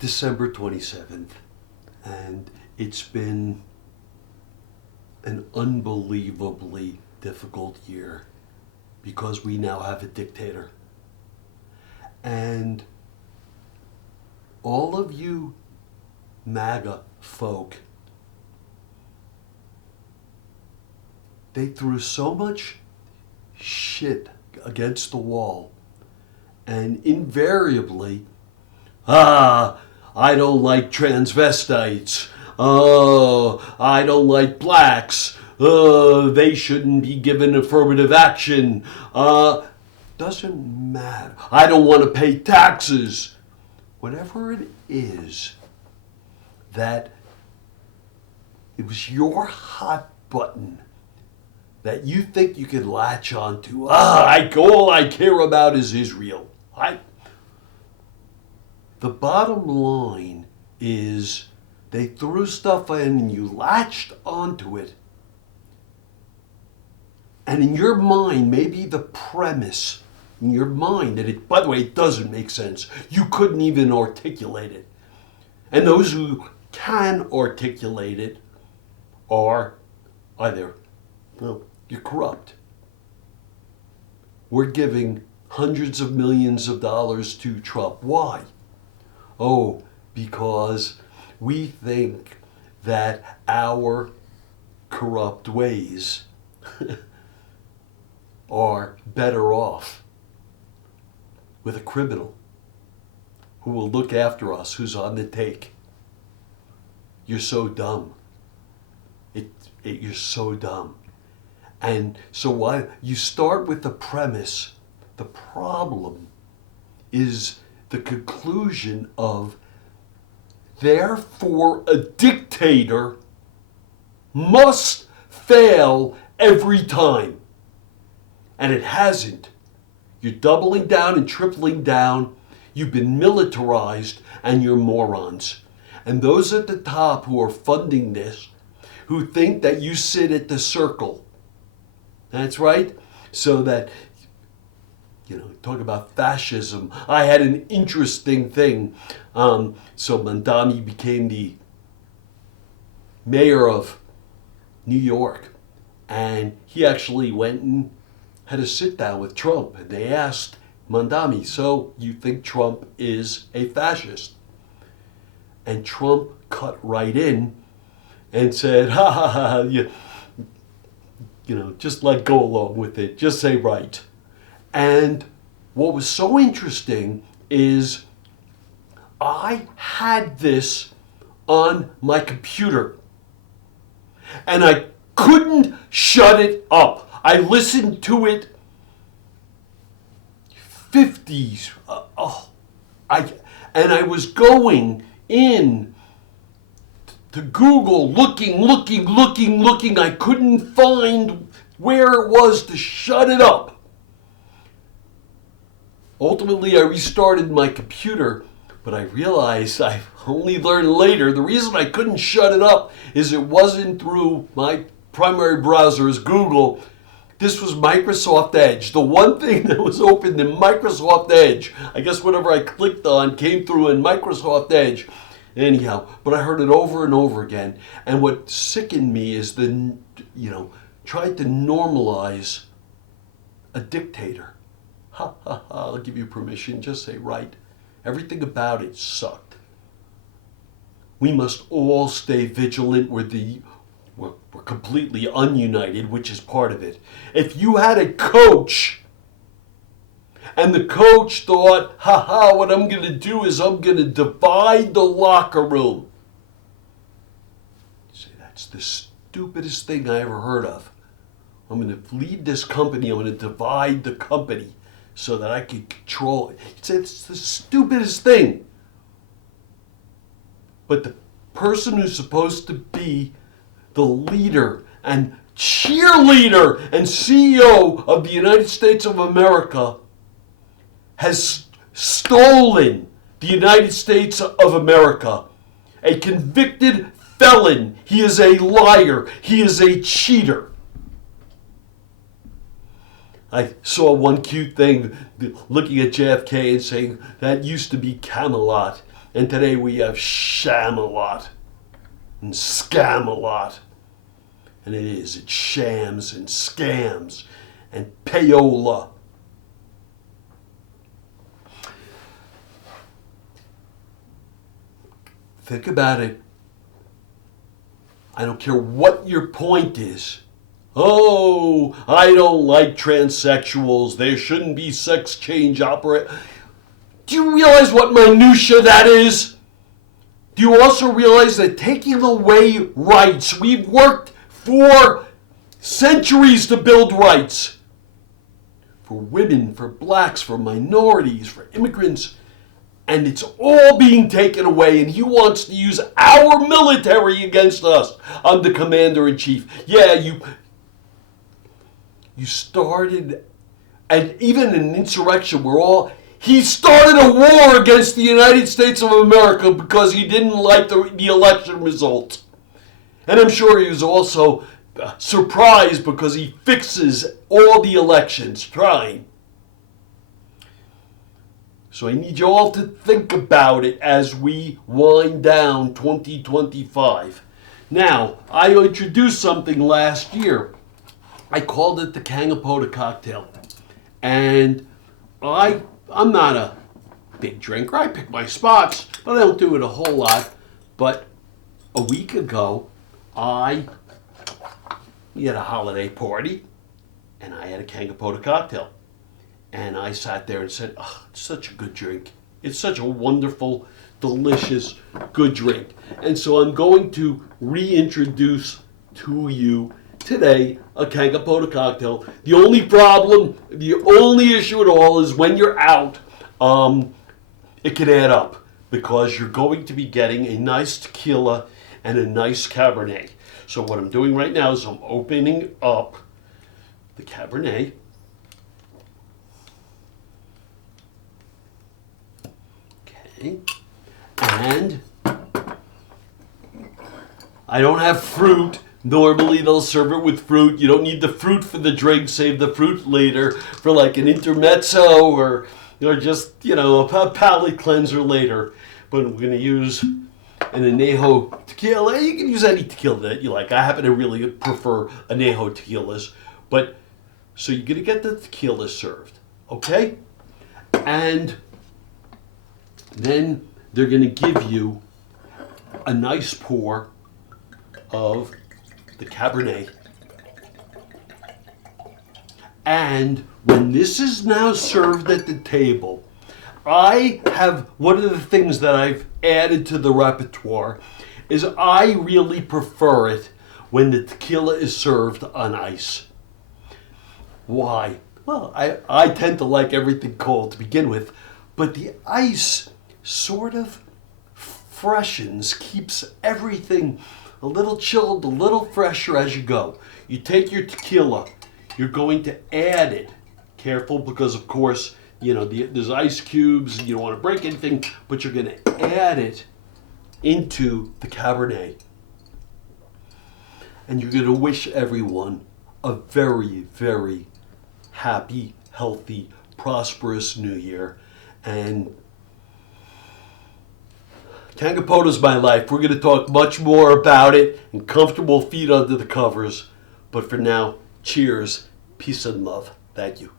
December 27th, and it's been an unbelievably difficult year because we now have a dictator. And all of you MAGA folk, they threw so much shit against the wall, and invariably, I don't like transvestites. Oh, I don't like blacks. They shouldn't be given affirmative action. Doesn't matter. I don't want to pay taxes. Whatever it is that it was your hot button that you think you can latch onto. All I care about is Israel. The bottom line is they threw stuff in and you latched onto it. And in your mind, maybe the premise in your mind, and it, by the way, it doesn't make sense. You couldn't even articulate it. And those who can articulate it are either, well, you're corrupt. We're giving hundreds of millions of dollars to Trump. Why? Oh, because we think that our corrupt ways are better off with a criminal who will look after us, who's on the take. You're so dumb. You're so dumb. And so why you start with the premise, the problem is the conclusion of, therefore a dictator must fail every time. And it hasn't. You're doubling down and tripling down. You've been militarized and you're morons. And those at the top who are funding this, who think that you sit at the circle. That's right. So that, talk about fascism. I had an interesting thing. So Mandami became the mayor of New York. And he actually went and had a sit down with Trump. And they asked Mandami, so you think Trump is a fascist? And Trump cut right in and said, ha ha ha, just go along with it. Just say right. And what was so interesting is I had this on my computer and I couldn't shut it up. I listened to it 50s. And I was going in to Google, looking. I couldn't find where it was to shut it up. Ultimately, I restarted my computer, but I realized, I only learned later, the reason I couldn't shut it up is it wasn't through my primary browser as Google. This was Microsoft Edge. The one thing that was open in Microsoft Edge, I guess whatever I clicked on came through in Microsoft Edge. Anyhow, but I heard it over and over again. And what sickened me is tried to normalize a dictator. Ha ha ha, I'll give you permission, just say right. Everything about it sucked. We must all stay vigilant. We're completely ununited, which is part of it. If you had a coach and the coach thought, what I'm going to do is I'm going to divide the locker room. You say, that's the stupidest thing I ever heard of. I'm going to lead this company. I'm going to divide the company so that I can control it. You say, it's the stupidest thing. But the person who's supposed to be the leader and cheerleader and CEO of the United States of America has stolen the United States of America. A convicted felon. He is a liar. He is a cheater. I saw one cute thing looking at JFK and saying, that used to be Camelot. And today we have sham-a-lot and scam-a-lot. And it's shams and scams and payola. Think about it. I don't care what your point is. Oh, I don't like transsexuals. There shouldn't be sex change opera. Do you realize what minutia that is? Do you also realize that taking away rights, we've worked for centuries to build rights for women, for blacks, for minorities, for immigrants, and it's all being taken away, and he wants to use our military against us. I'm the commander-in-chief. Yeah, you started, and even an insurrection, he started a war against the United States of America because he didn't like the election results. And I'm sure he was also surprised because he fixes all the elections, trying. So I need you all to think about it as we wind down 2025. Now, I introduced something last year. I called it the Kangapoda cocktail. And I'm not a big drinker. I pick my spots, but I don't do it a whole lot. But a week ago, we had a holiday party, and I had a Kangapoda cocktail. And I sat there and said, oh, it's such a good drink. It's such a wonderful, delicious, good drink. And so I'm going to reintroduce to you today a Kangapoda cocktail. The only problem, the only issue at all is when you're out, it can add up because you're going to be getting a nice tequila and a nice Cabernet. So what I'm doing right now is I'm opening up the Cabernet. And I don't have fruit. Normally they'll serve it with fruit. You don't need the fruit for the drink. Save the fruit later for like an intermezzo or just, a palate cleanser later. But we're going to use an añejo tequila. You can use any tequila that you like. I happen to really prefer añejo tequilas. But so you're going to get the tequila served, okay? And then they're going to give you a nice pour of the Cabernet. And when this is now served at the table, one of the things that I've added to the repertoire is I really prefer it when the tequila is served on ice. Why? Well, I tend to like everything cold to begin with, but the ice sort of freshens, keeps everything a little chilled, a little fresher as you go. You take your tequila, you're going to add it. Careful because, of course, there's ice cubes and you don't want to break anything, but you're going to add it into the Cabernet. And you're going to wish everyone a very, very happy, healthy, prosperous New Year. And Kangapoda's my life. We're going to talk much more about it and comfortable feet under the covers. But for now, cheers, peace and love. Thank you.